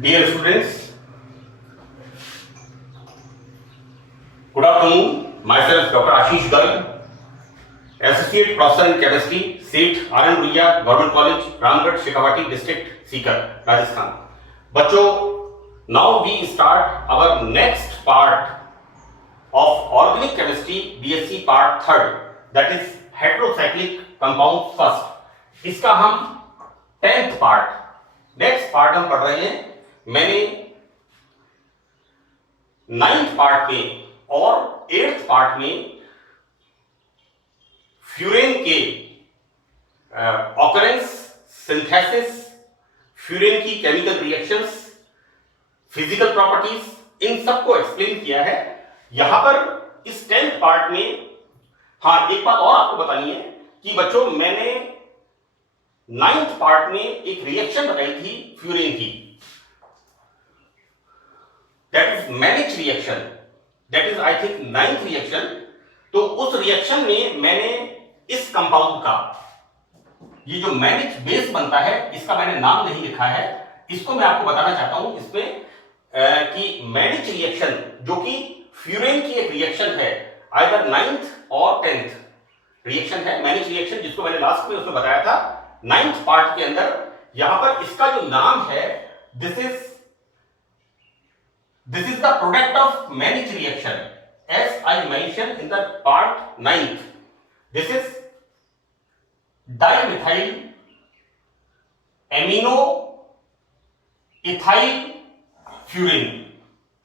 Dear students, good afternoon. Myself Dr. Ashish Garg, Associate Professor in Chemistry, SEET RN Ruia, Government College, Ramgarh, Shekhawati District, Sikar, Rajasthan. बच्चों, now we start our next part of Organic Chemistry BSc Part 3rd, that is Heterocyclic Compounds First. इसका हम 10th part, next part हम पढ़ रहे हैं. मैंने 9th part में और 8th पार्ट में फ्यूरेन के ऑकरेंस, सिंथेसिस, फ्यूरेन की केमिकल रिएक्शंस, फिजिकल प्रॉपर्टीज, इन सबको एक्सप्लेन किया है. यहां पर इस 10th पार्ट में एक बात और आपको बतानी है कि बच्चों मैंने 9th पार्ट में एक रिएक्शन बताई थी फ्यूरेन की, that is Mannich reaction, that is I think 9th reaction. तो उस रिएक्शन में मैंने इस कंपाउंड का, ये जो मैनिच बेस बनता है, इसका मैंने नाम नहीं लिखा है. इसको मैं आपको बताना चाहता हूं इसमें कि मैनिच रिएक्शन जो कि फ्यूरेन की एक रिएक्शन है, आइदर 9th और 10th रिएक्शन है, मैनिच रिएक्शन, जिसको मैंने लास्ट में उसमें बताया था 9th पार्ट के अंदर. यहां पर इसका जो नाम है, this is the product of Mannich reaction, as I mention in the part 9th. This is dimethyl amino ethyl furan,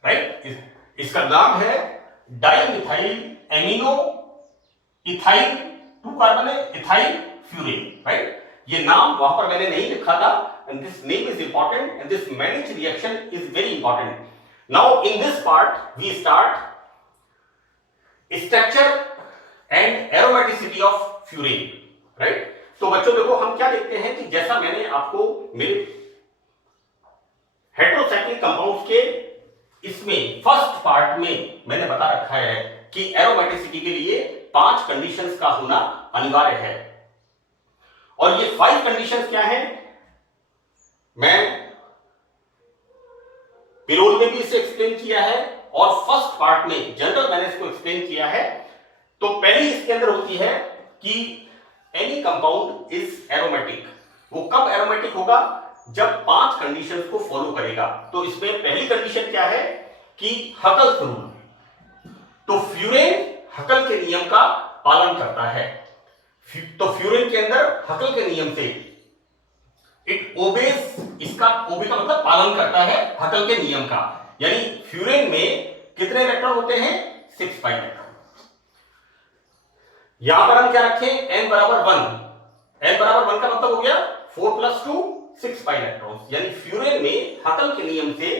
right. इसका नाम है डाइमिथाइल एमिनो इथाइल, 2 कार्बन है, इथाइल फ्यूरेन, राइट. ये नाम वहां पर मैंने नहीं लिखा था, and this name is important and this Mannich reaction is very important. Now in this part we start structure and aromaticity of furan, right. तो बच्चों देखो, हम क्या देखते हैं कि जैसा मैंने आपको मेरे हेटेरोसाइक्लिक कंपाउंड्स के इसमें फर्स्ट पार्ट में मैंने बता रखा है कि एरोमेटिसिटी के लिए 5 कंडीशंस का होना अनिवार्य है. और ये 5 कंडीशंस क्या हैं, मैं पिरोल में भी इसे एक्सप्लेन किया है और फर्स्ट पार्ट में जनरल मैंने इसको एक्सप्लेन किया है. तो पहली इसके अंदर होती है कि एनी कंपाउंड इज एरोमेटिक. वो कब एरोमेटिक होगा, जब 5 कंडीशंस को फॉलो करेगा. तो इसमें पहली कंडीशन क्या है कि हकल्स रूल. तो फ्यूरेन हकल के नियम का पालन करता है. तो फ्यूरेन के अंदर हकल के नियम से इट ओबेज, इसका ओबे का मतलब पालन करता है हकल के नियम का. यानी फ्यूरेन में कितने इलेक्ट्रॉन होते हैं, 6 pi इलेक्ट्रॉन. यहां पर हम क्या रखें, n बराबर 1. n बराबर 1 का मतलब हो गया 4 + 2 6 pi इलेक्ट्रॉन. यानी फ्यूरेन में हकल के नियम से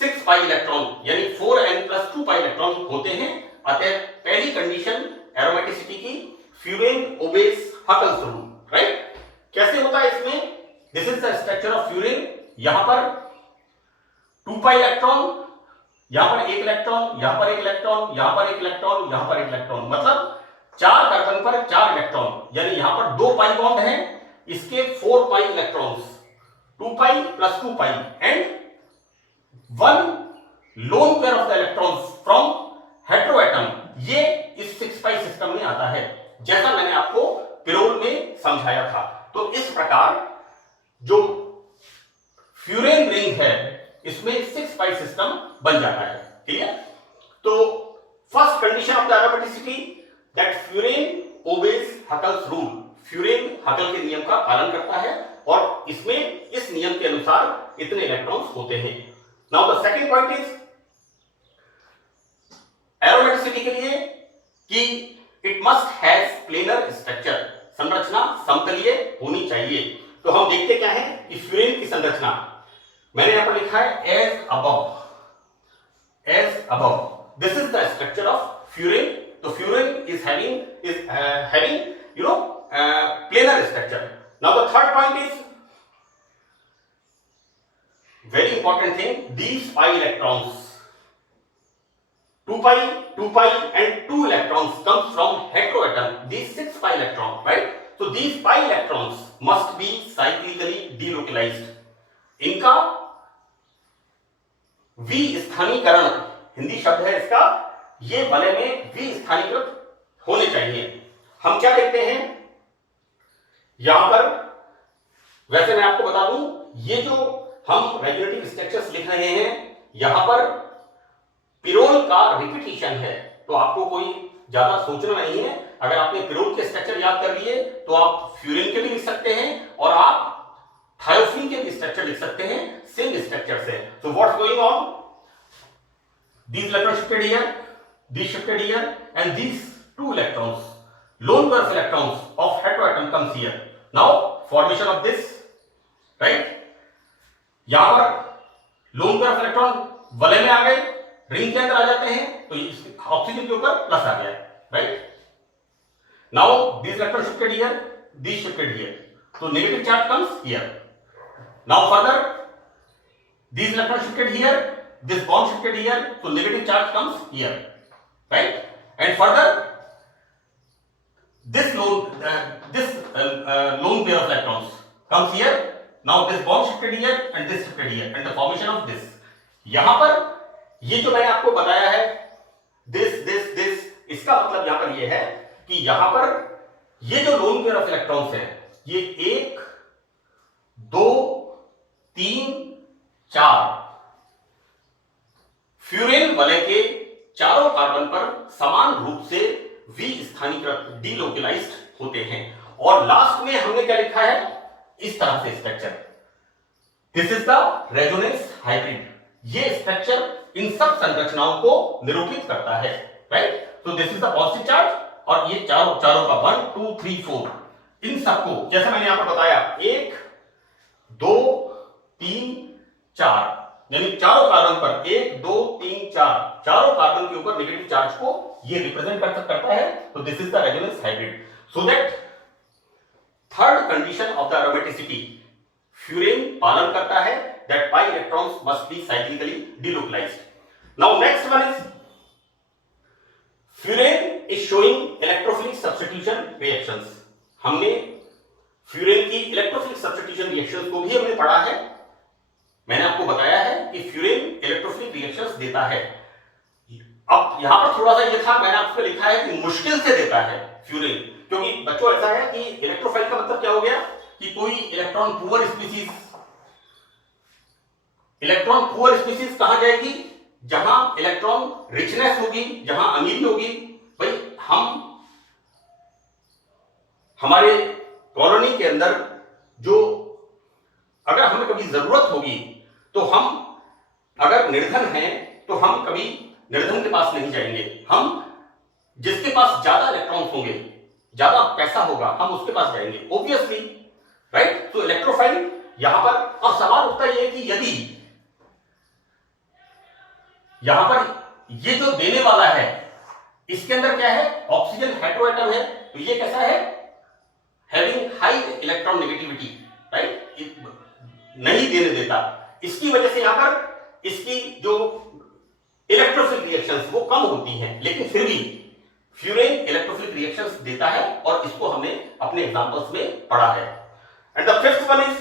6 pi इलेक्ट्रॉन यानी 4n + 2 pi इलेक्ट्रॉन होते हैं. अतः पहली कंडीशन एरोमेटिसिटी की, furan obeys Huckel's rule, right. कैसे होता है इसमें, this is the structure of furan. यहां पर 2 pi इलेक्ट्रॉन, यहां पर 1 इलेक्ट्रॉन, यहां पर 1 इलेक्ट्रॉन, यहां पर 1 इलेक्ट्रॉन, यहां पर 1 इलेक्ट्रॉन, मतलब 4 कार्बन पर 4 इलेक्ट्रॉन. यानी यहां पर 2 pi बॉन्ड है, इसके 4 pi electrons, 2 pi + 2 pi and 1 lone pair of the electrons from heteroatom. ये इस 6 pi सिस्टम में आता है, जैसा मैंने आपको पिरोल में समझाया था. तो इस प्रकार जो फ्यूरेन रिंग है, इसमें 6 pi सिस्टम बन जाता है. क्लियर. तो first condition of the aromaticity, that furan obeys Huckel's rule. Furan Huckel के नियम का पालन करता है और इसमें इस नियम के अनुसार इतने इलेक्ट्रॉन्स होते हैं. Now the second point is aromaticity के लिए कि it must has planar structure. संरचना समतलीय होनी चाहिए. तो हम देखते क्या है कि फ्यूरेन की संरचना मैंने यहां पर लिखा है as above. This is the structure of furan. तो furan is having planar structure. Now the third point is very important thing, these pi electrons, 2 pi and 2 electrons comes from heteroatom, these 6 pi electrons, right. So these pi electrons must be cyclically delocalized. इनका विस्थानीकरण हिंदी शब्द है इसका, ये वलय में विस्थानीकृत होने चाहिए। हम क्या देखते हैं यहां पर, वैसे मैं आपको बता दूं, ये जो हम रेगुलेटिव स्ट्रक्चर्स लिख रहे हैं यहां पर पिरोल का रिपीटिशन है, तो आपको कोई ज्यादा सोचना नहीं है। अगर आपने पिरोल के स्ट्रक्चर याद कर लिए तो आप फ्यूरिन के भी लिख सकते हैं और आप थायोफिन के भी स्ट्रक्चर लिख सकते हैं, सेम स्ट्रक्चर से। So what's going on, these electrons shifted here, these shifted here, and these two electrons, lone pair of electrons of heteroatom comes here. Now formation of this, right? यहां पर lone pair of electron वलय में आ गए, ring के अंदर आ जाते हैं, तो ऑक्सीजन के ऊपर प्लस आ गया, right? Now these electrons shifted here, these shifted here, so negative charge comes here. Now further, these electrons shifted here, this bond shifted here, so negative charge comes here, right? And further, this lone pair of electrons comes here. Now this bond shifted here and this shifted here, and the formation of this. यहां पर ये जो मैंने आपको बताया है, this, इसका मतलब यहां पर ये है कि यहां पर ये जो lone pair of electrons है, ये 1, 2, 3, 4 फ्यूरेन वलय के चारों कार्बन पर समान रूप से विस्थानीकृत डीलोकलाइज्ड होते हैं। और लास्ट में हमने क्या लिखा है, इस तरह से structure, this is the resonance hybrid. ये स्ट्रक्चर इन सब संरचनाओं को निरूपित करता है, right? So this is the positive charge, और ये चारों का 1, 2, 3, 4 इन सबको जैसे मैंने यहां पर बताया 1, 2, 3, 4, यानी चारों कार्बन पर 1, 2, 3, 4 चारों कार्बन के ऊपर नेगेटिव चार्ज को ये रिप्रेजेंट करता है। तो this is the resonance hybrid. So that third condition of the aromaticity furan पालन करता है, that pi electrons must be cyclically delocalised. Now next one is furan is showing electrophilic substitution reactions. हमने furan की electrophilic substitution reactions को भी हमने पढ़ा है। मैंने आपको बताया है कि फ्यूरेन इलेक्ट्रोफिलिक रिएक्शंस देता है। अब यहां पर थोड़ा सा ये था, मैंने आपको लिखा है कि मुश्किल से देता है फ्यूरेन, क्योंकि बच्चों ऐसा है कि इलेक्ट्रोफाइल का मतलब क्या हो गया कि कोई electron poor species, electron poor species कहां जाएगी, जहां इलेक्ट्रॉन रिचनेस होगी, जहां अमीरी होगी। भाई हम हमारे कॉलोनी के अंदर जो अगर हमें कभी जरूरत होगी तो हम अगर निर्धन हैं तो हम कभी निर्धन के पास नहीं जाएंगे, हम जिसके पास ज्यादा इलेक्ट्रॉन्स होंगे, ज्यादा पैसा होगा, हम उसके पास जाएंगे, ऑब्वियसली, राइट? तो इलेक्ट्रोफाइल यहां पर, अब सवाल उठता है कि यदि यहां पर ये जो देने वाला है इसके अंदर क्या है, ऑक्सीजन हेटेरोएटम है, तो ये कैसा है, having high electron negativity, right? नहीं देने देता, इसकी वजह से यहां पर इसकी जो इलेक्ट्रोफिलिक रिएक्शंस वो कम होती हैं, लेकिन फिर भी फ्यूरेन इलेक्ट्रोफिलिक रिएक्शंस देता है और इसको हमने अपने एग्जांपल्स में पढ़ा है। And the fifth one is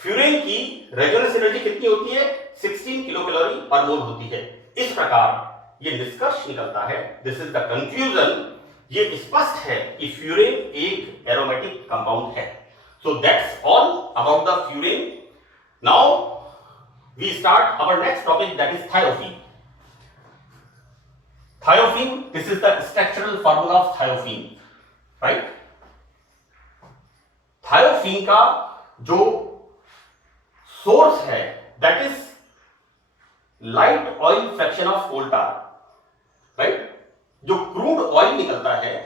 furan की रेजोनेंस एनर्जी कितनी होती है, 16 किलो कैलोरी पर मोल होती है। इस प्रकार ये निष्कर्ष निकलता है, दिस इज द कंक्लूजन, ये स्पष्ट है कि फ्यूरेन एक एरोमेटिक कंपाउंड है। So that's all about the furane. Now we start our next topic, that is thiophene. Thiophene, this is the structural formula of thiophene, right? Thiophene का जो source है, that is light oil fraction of coal tar, right? जो crude oil निकलता है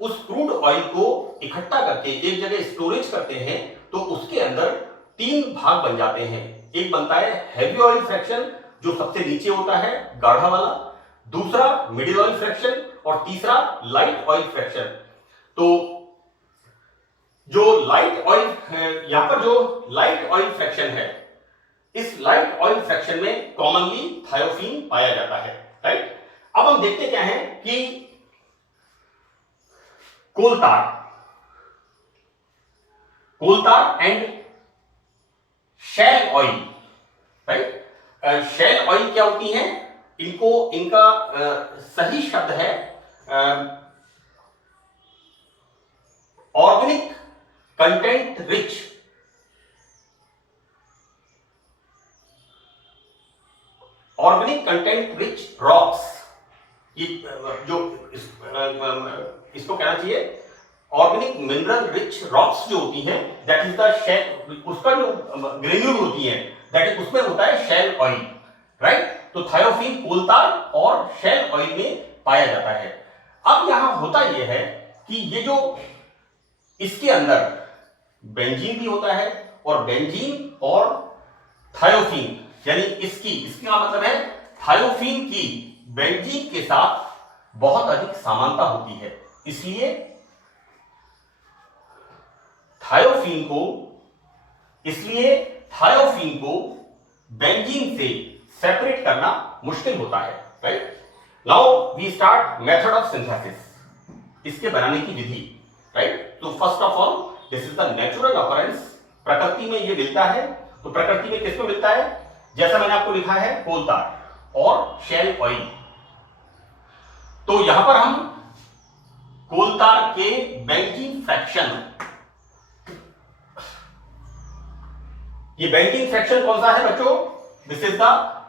उस crude oil को इकट्ठा करके एक जगह स्टोरेज करते हैं तो उसके अंदर 3 भाग बन जाते हैं। एक बनता है हैवी ऑयल फ्रैक्शन जो सबसे नीचे होता है, गाढ़ा वाला, दूसरा मिडिल ऑयल फ्रैक्शन और तीसरा लाइट ऑयल फ्रैक्शन। तो जो लाइट ऑयल, यहां पर जो लाइट ऑयल फ्रैक्शन है, इस लाइट ऑयल फ्रैक्शन में कॉमनली थायोफीन पाया जाता है, राइट? अब हम देखते क्या है कि coal tar and shale oil, right? Shale oil क्या होती हैं? इनका सही शब्द है organic content rich, organic content rich rocks. ये जो इसको कहना चाहिए ऑर्गेनिक मिनरल रिच रॉक्स जो होती हैं, दैट इज द शेल, उसका जो ग्रेन्यूल होती है दैट इज, उसमें होता है शेल ऑयल, राइट। तो थायोफीन कोलतार और शेल ऑयल में पाया जाता है। अब यहां होता यह है कि ये जो इसके अंदर बेंजीन भी होता है, और बेंजीन और थायोफीन यानी इसका मतलब है थायोफीन की बेंजीन के साथ बहुत अधिक समानता होती है, इसलिए थायोफीन को बेंजीन से सेपरेट करना मुश्किल होता है, right. Now we start method of synthesis, इसके बनाने की विधि, राइट। तो first of all this is the natural occurrence, प्रकृति में ये मिलता है। तो प्रकृति में किसमें मिलता है? जैसा मैंने आपको लिखा है कोलतार और शेल ऑयल। तो यहां पर हम कोलतार के बेंजीन फ्रैक्शन, ये बेंजीन फ्रैक्शन कौन सा है बच्चों? This is the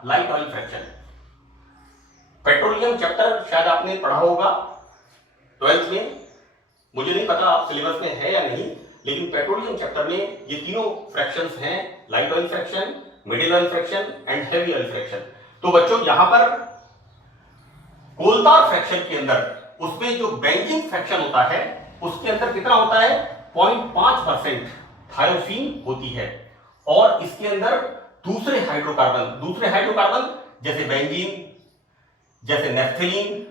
light oil fraction. Petroleum chapter शायद आपने पढ़ा होगा 12th में, मुझे नहीं पता आप सिलेबस में है या नहीं, लेकिन पेट्रोलियम चैप्टर में ये तीनों फ्रैक्शंस हैं, light oil fraction, middle oil fraction and heavy oil fraction. तो बच्चों यहां पर कोलतार फ्रैक्शन के अंदर उसमें जो बेंजीन फ्रैक्शन होता है उसके अंदर कितना होता है? 0.5% थायोफीन होती है, और इसके अंदर दूसरे हाइड्रोकार्बन जैसे बेंजीन, जैसे नेफ्थलीन,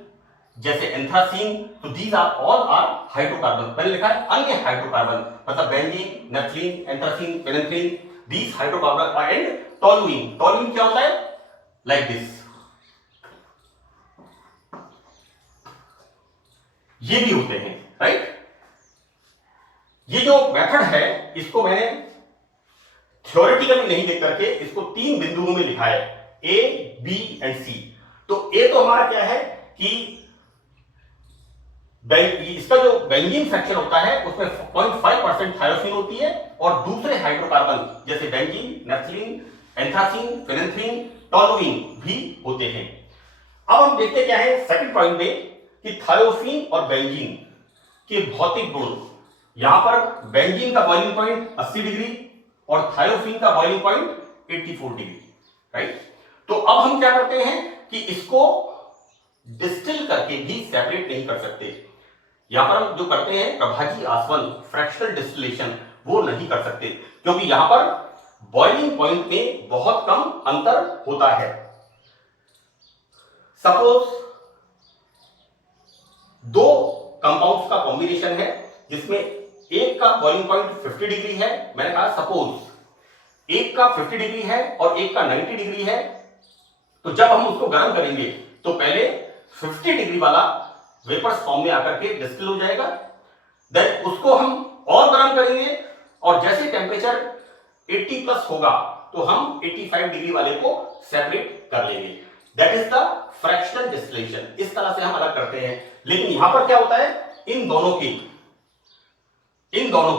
जैसे एंथ्रासीन, तो these are all are hydrocarbon. मैंने लिखा है अन्य हाइड्रोकार्बन, मतलब benzene, naphthalene, anthracene, phenanthrene, these hydrocarbon and toluene. Toluene क्या होता है? लाइक दिस, ये भी होते हैं, राइट। ये जो मेथड है इसको मैंने थ्योरेटिकली नहीं लिख करके इसको 3 बिंदुओं में लिखा है, ए, बी एंड सी। तो ए तो हमारा क्या है कि इसका जो बेंजीन फ्रैक्शन होता है उसमें 0.5% थायोफीन होती है, और दूसरे हाइड्रोकार्बन जैसे benzene, naphthalene, anthracene, phenanthrene, toluene भी होते हैं। अब हम देखते क्या है सेकंड पॉइंट में कि थायोफीन और बेंजीन के भौतिक गुण। यहां पर बेंजीन का बॉइलिंग पॉइंट 80 डिग्री और थायोफीन का बॉइलिंग पॉइंट 84 डिग्री, राइट। तो अब हम क्या करते हैं कि इसको डिस्टिल करके भी सेपरेट नहीं कर सकते। यहां पर हम जो करते हैं प्रभाजी आसवन, फ्रैक्शनल डिस्टिलेशन, वो नहीं कर सकते, क्योंकि यहां पर बॉइलिंग पॉइंट में बहुत कम अंतर होता है। सपोज 2 कंपाउंड्स का कॉम्बिनेशन है जिसमें एक का बॉइलिंग पॉइंट 50 डिग्री है, मैंने कहा सपोज एक का 50 डिग्री है और एक का 90 डिग्री है, तो जब हम उसको गर्म करेंगे तो पहले 50 डिग्री वाला वेपर्स फॉर्म में आकर के डिस्टिल हो जाएगा, देन उसको हम और गर्म करेंगे और जैसे टेम्परेचर 80 प्लस होगा तो हम 85 डिग्री वाले को सेपरेट कर लेंगे। That is the fractional distillation. इस तरह से हम अलग करते हैं। लेकिन यहां पर क्या होता है, इन दोनों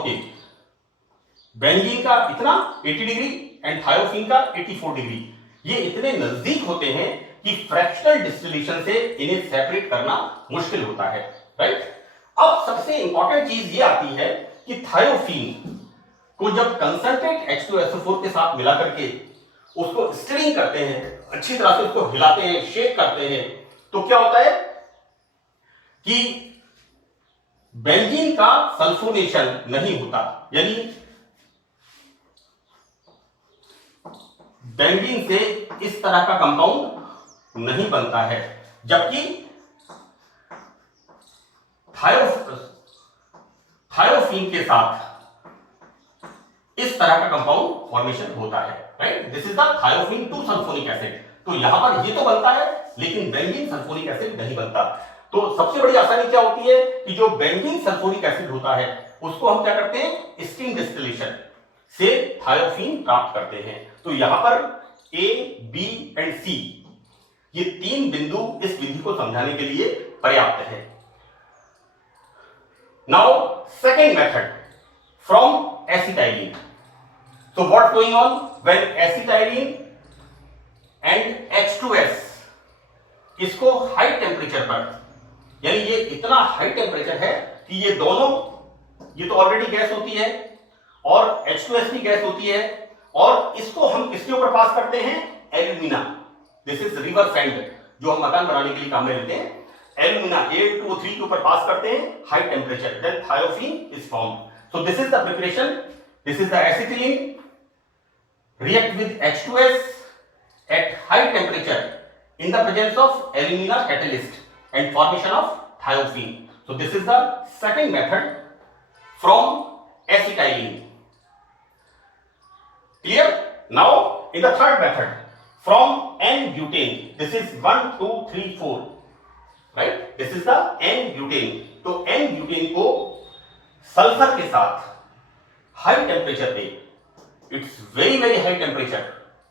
के बेंजीन का इतना 80 डिग्री एंड थायोफीन का 84 डिग्री, ये इतने नजदीक होते हैं कि फ्रैक्शनल डिस्टिलेशन से इन्हें सेपरेट करना मुश्किल होता है, राइट। अब सबसे इंपॉर्टेंट चीज ये आती है कि थायोफीन को जब कंसंट्रेट H2SO4 के साथ मिला करके उसको स्टिरिंग करते हैं, अच्छी तरह से उसको हिलाते हैं, शेक करते हैं, तो क्या होता है कि बेंजीन का सल्फोनेशन नहीं होता, यानी बेंजीन से इस तरह का कंपाउंड नहीं बनता है, जबकि थायोफीन के साथ इस तरह का कंपाउंड फॉर्मेशन होता है, right. This is the thiophene 2 sulphonic acid. तो यहां पर ये तो बनता है लेकिन बेंजीन सल्फोनिक एसिड नहीं बनता। तो सबसे बड़ी आसानी क्या होती है कि जो बेंजीन सल्फोनिक एसिड होता है उसको हम क्या करते हैं, स्टीम डिस्टिलेशन से थायोफीन प्राप्त करते हैं। तो यहां पर ए, बी एंड सी, ये तीन बिंदु इस विधि को समझाने के लिए पर्याप्त है। Now second method from acetylene. So what's going on when acetylene and H2S इसको हाई टेम्परेचर पर, यानी ये इतना हाई टेम्परेचर है कि ये दोनों, ये तो ऑलरेडी गैस होती है और H2S भी गैस होती है, और इसको हम किसके ऊपर पास करते हैं? Alumina. This is river sand जो हम मकान बनाने के लिए काम में लेते हैं, एल्यूमिना Al2O3 के ऊपर पास करते हैं high temperature, then thiophene is formed. So this is the preparation, this is the acetylene react with H2S at high temperature in the presence of alumina catalyst and formation of thiophene. So this is the second method from acetylene. Clear? Now in the third method from N-butane. This is 1, 2, 3, 4. Right? This is the N-butane. तो N-butane को sulphur के साथ high temperature पे, it's very very high temperature,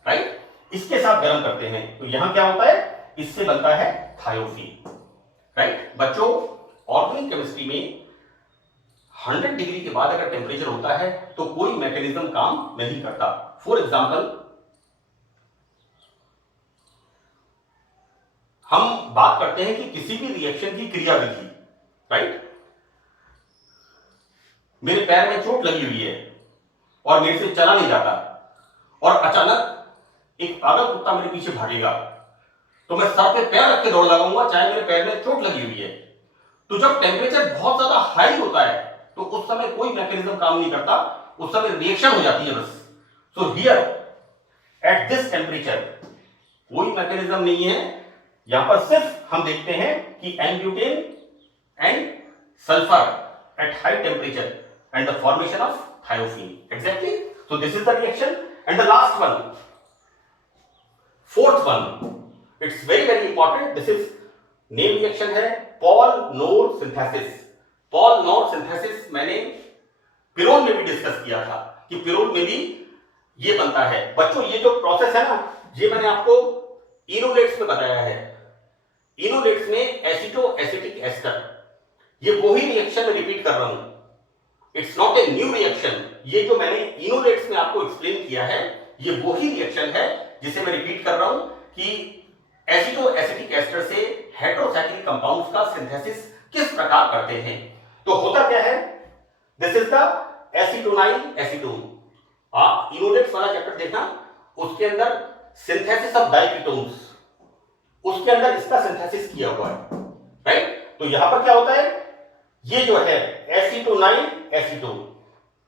right, इसके साथ गर्म करते हैं, तो यहां क्या होता है? इससे बनता है थायोफीन। राइट बच्चों, ऑर्गेनिक केमिस्ट्री में 100 डिग्री के बाद अगर टेम्परेचर होता है तो कोई मैकेनिज्म काम नहीं करता। फॉर एग्जांपल, हम बात करते हैं कि किसी भी रिएक्शन की क्रियाविधि, राइट, मेरे पैर में चोट लगी हुई है और मेरे से चला नहीं जाता, और अचानक एक पागल कुत्ता मेरे पीछे भागेगा, तो मैं सर पे पैर रख के दौड़ लगाऊंगा चाहे मेरे पैर में चोट लगी हुई है। तो जब टेम्परेचर बहुत ज्यादा हाई होता है तो उस समय कोई मैकेनिज्म काम नहीं करता, उस समय रिएक्शन हो जाती है बस। So here at this temperature कोई मैकेनिज्म नहीं है, यहां पर सिर्फ हम देखते हैं कि N-butane and sulphur at high temperature and the formation of thiophene. Exactly. So this is the reaction. And the last one, fourth one, it's very important. This is name reaction है Paul-Knorr synthesis. Paul-Knorr synthesis मैंने pyrrole में भी discuss किया था कि pyrrole में भी ये बनता है। बच्चों, ये जो प्रोसेस है ना, ये मैंने आपको इनोलेट्स में बताया है। इनोलेट्स में एसिटो एसिटिक एस्टर, ये वही रिएक्शन रिपीट कर रहा हूं, it's not a new reaction. ये जो मैंने इनोलेट्स में आपको एक्सप्लेन किया है, ये वही रिएक्शन है जिसे मैं रिपीट कर रहा हूं कि एसिटो एसिटिक एस्टर से हेटेरोसाइक्लिक कंपाउंड्स का सिंथेसिस किस प्रकार करते हैं। तो होता क्या है? This is the acetonyl acetone. आप इनोलेट्स वाला चैप्टर देखना, उसके अंदर सिंथेसिस ऑफ डाइकीटोन्स, उसके अंदर इसका सिंथेसिस किया हुआ है, राइट। तो यहां पर क्या होता है? ये जो है एसीटोनाइल एसीटोन,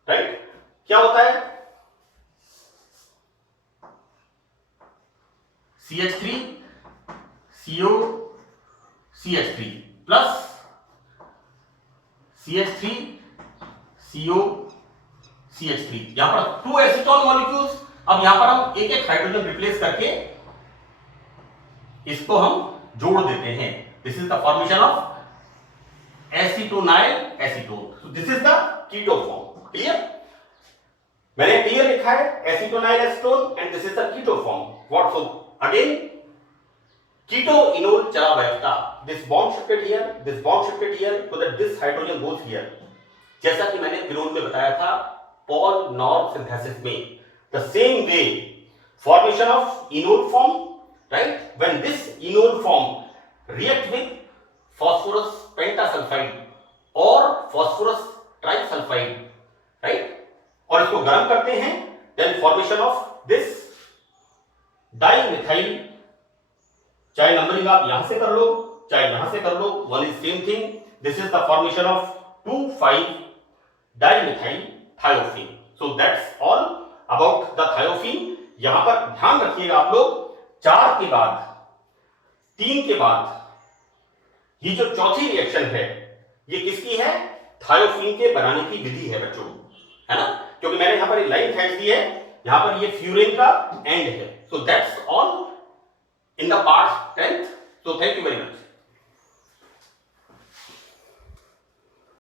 राइट, क्या होता है? CH3 CO CH3 plus CH3 CO CH3, यहां पर 2 एसीटोन मॉलिक्यूल्स। अब यहां पर हम एक एक हाइड्रोजन रिप्लेस करके इसको हम जोड़ देते हैं। This is the formation of acetonyl acetone. So this is the keto form. Clear? मैंने क्लियर लिखा है acetonyl acetone and this is the keto form. What? So again keto enol चला बैठता, this bond shifted here, this bond shifted here, so that this hydrogen goes here. जैसा कि मैंने pyrrole में बताया था Paul-Knorr सिंथेसिस में, the same way formation of enol form, right, when this enol form react with phosphorus pentasulfide और phosphorus trisulfide, right, और इसको गर्म करते हैं, then formation of this dimethyl, चाहे नंबरिंग आप यहां से कर लो चाहे यहां से कर लो, one is same thing. This is the formation of 2,5 dimethyl thiophene. So that's all about the thiophene. यहां पर ध्यान रखिएगा आप लोग, 4 के बाद 3 के बाद ये जो चौथी रिएक्शन है ये किसकी है? थायोफीन के बनाने की विधि है बच्चों, है ना, क्योंकि मैंने यहां पर एक लाइन खींच दी है, यहां पर ये फ्यूरेन का एंड है। So that's all in the part 10th। So thank you very much.